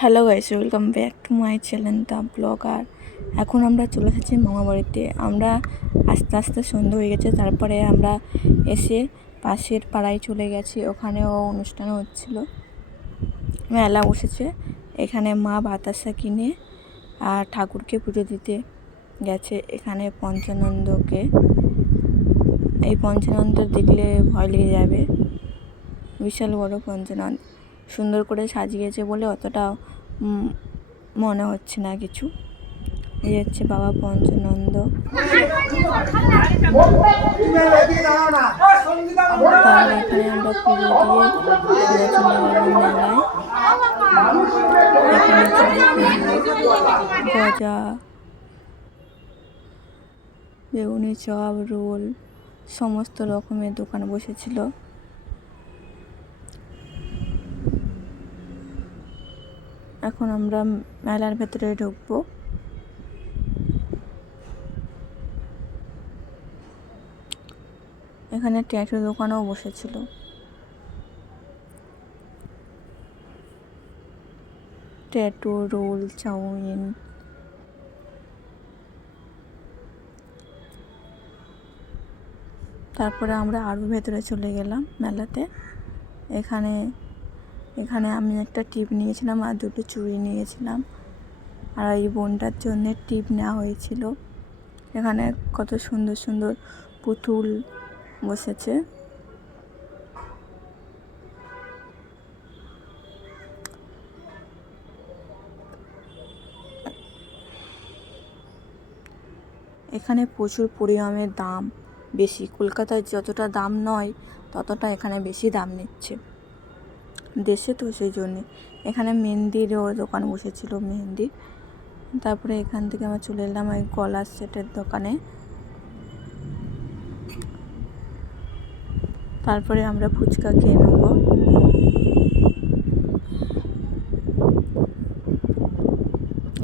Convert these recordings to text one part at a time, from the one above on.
Hello guys, welcome back to my channel the blogger. এখন আমরা চলে এসেছি মামা বাড়িতে। আমরা আস্তে আস্তে সন্ধ্যা হয়ে গেছে, তারপরে আমরা এসে পাশের পাড়ায় চলে গেছি। ওখানেও অনুষ্ঠান হচ্ছিল, মেলা বসেছে। এখানে মা বাতাসা কিনে আর ঠাকুরকে পুজো দিতে গেছে। এখানে পঞ্চানন্দকে, এই পঞ্চানন্দ দেখলে ভয় লেগে যাবে। বিশাল বড় পঞ্চানন্দ, সুন্দর করে সাজিয়েছে বলে অতটা মনে হচ্ছে না কিছু। এই হচ্ছে বাবা পঞ্চানন্দ। তাহলে এখানে আমরা পুজো দিয়ে চলে গেলাম মেলায়। এখানে গজা, বেগুনি চপ, রোল, সমস্ত রকমের দোকান বসেছিল। এখন আমরা মেলার ভেতরে ঢুকবো। এখানে ট্যাটু দোকানও বসেছিল। Tattoo, roll, chow mein. তারপরে আমরা আরও ভেতরে চলে গেলাম মেলাতে। এখানে আমি একটা টিপ নিয়েছিলাম আর দুটো চুড়ি নিয়েছিলাম, আর এই বোনটার জন্যে টিপ নেওয়া হয়েছিল। এখানে কত সুন্দর সুন্দর পুতুল বসেছে। এখানে প্রচুর পরিমাণে দাম বেশি। কলকাতায় যতটা দাম নয় ততটা এখানে বেশি দাম নিচ্ছে, দেশে তো সেই জন্যে। এখানে মেহেন্দিরও দোকান বসেছিল, মেহেন্দি। তারপরে এখান থেকে আমরা চলে এলাম এই গলার সেটের দোকানে। তারপরে আমরা ফুচকা খেয়ে নেব।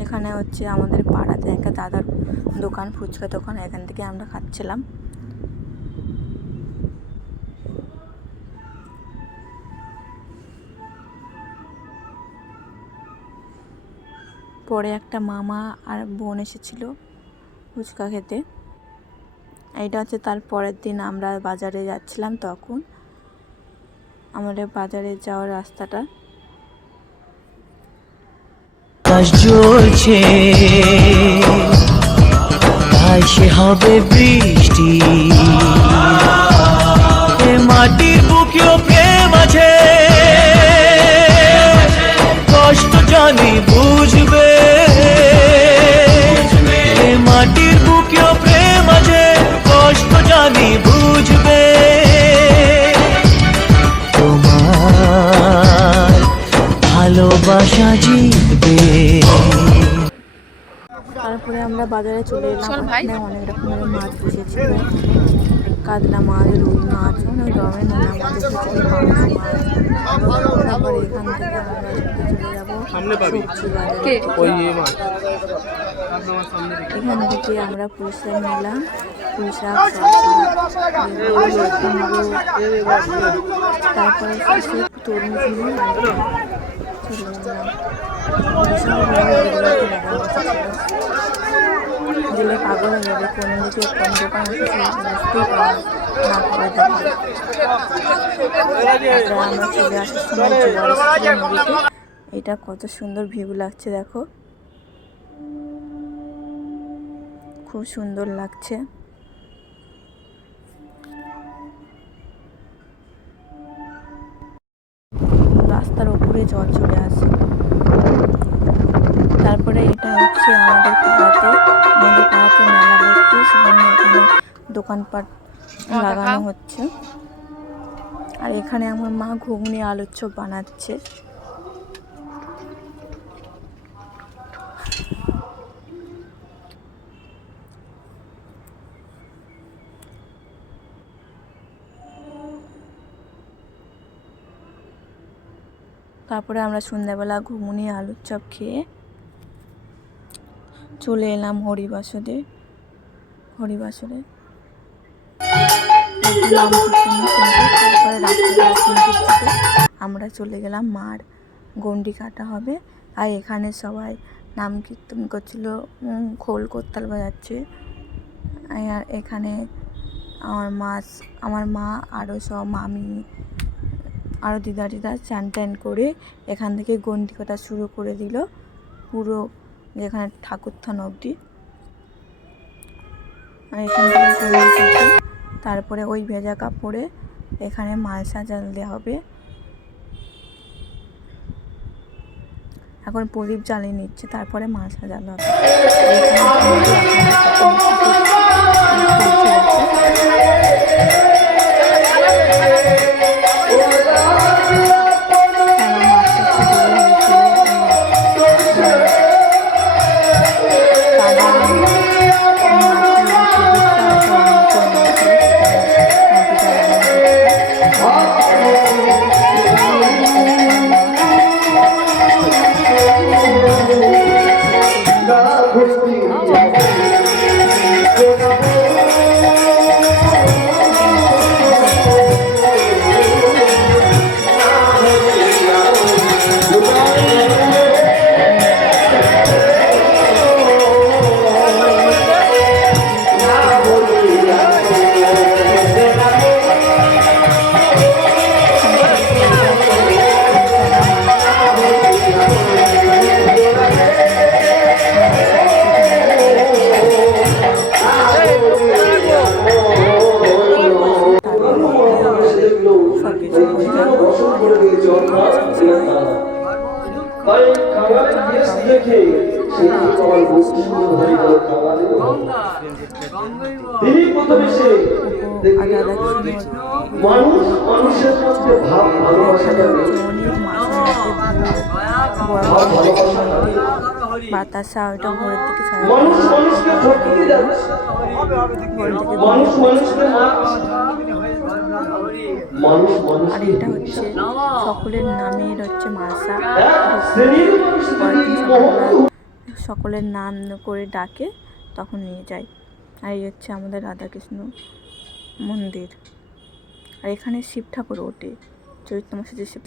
এখানে হচ্ছে আমাদের পাড়াতে একটা দাদার দোকান, ফুচকা দোকান। এখান থেকে আমরা খাচ্ছিলাম। পরে একটা মামা আর বোন এসেছিল ফুচকা খেতে। এইটা হচ্ছে তার পরের দিন আমরা বাজারে যাচ্ছিলাম, তখন আমাদের বাজারে যাওয়ার রাস্তাটা। জ্বলছে তাই সে হবে বৃষ্টি, মাটির বুকেও প্রেম আছে, কষ্ট জানি বুঝবে। মাটির বুকেও প্রেম আছে, কষ্ট জানি বুঝবে। তোমার ভালোবাসা জিতবে। তারপরে আমরা বাজারে চলে এলাম। এখানে অনেক রকমের মাছ বসেছিল, কাতলা মাছ, রুই মাছ, অনেক ধরনের নোনা মাছ এসেছিল, পাঙাশ মাছ। তারপরে এখান থেকে আমরা চলে যাবো সবজি বাজারে। এখান থেকে আমরা পুঁই শাক নিলাম, পুঁই শাক, শসা, কুমড়ো, তারপরে তরমুজ নিয়ে চলে গেলাম। বিশাল বড় বাগান বসেছিল, গেলে পাগল হয়ে যাবে। কোন দিকে কোন দোকান এসেছে বুঝতেই পারলাম না করে দেখে। আমরা চলে আসার সময় জোয়ার এসেছিল নদীতে। এটা কত সুন্দর ভিউ লাগছে, দেখো, খুব সুন্দর লাগছে। রাস্তার উপরে জল চলে আসে। তারপরে এটা হচ্ছে আমাদের পাড়াতে মেলা ভর্তি, সেখানে এখানে দোকানপাট লাগানো হচ্ছে। আর এখানে আমার মা ঘুগনি আলুর চপ বানাচ্ছে। তারপরে আমরা সন্ধ্যাবেলা ঘুগনি আলুর চপ খেয়ে চলে এলাম হরিবাসরে। তারপরে রাত্রিবেলা আমরা চলে গেলাম মার গন্ডি কাটা হবে। আর এখানে সবাই নাম কীর্তন করছিল, খোল করতাল বাজাচ্ছে। আর এখানে আমার মা আরও সব মামি আরও দিদা চান টান করে এখান থেকে গন্ডি কাটা শুরু করে দিল পুরো যেখানে ঠাকুর থান অবধি। আর এখান থেকে গন্ডি কাটে তারপরে ওই ভেজা কাপড়ে এখানে মালসা জাল দেওয়া হবে। এখন প্রদীপ জ্বালিয়ে নিচ্ছে, তারপরে মালসা জাল হবে। মানুষ মানুষের মধ্যে ভাব ভালোবাসাটা বাতাসা ওইটা ভোরের দিকে মানুষ মানুষকে ঠকিয়ে যাচ্ছে, মানুষ মানুষকে আর এটা হচ্ছে সকলের নামের হচ্ছে মালসা। সকলের নাম করে ডাকে তখন নিয়ে যায়। আর এই হচ্ছে আমাদের রাধাকৃষ্ণ মন্দির। আর এখানে শিব ঠাকুর ওঠে, চৈত্র মাসে যে শিব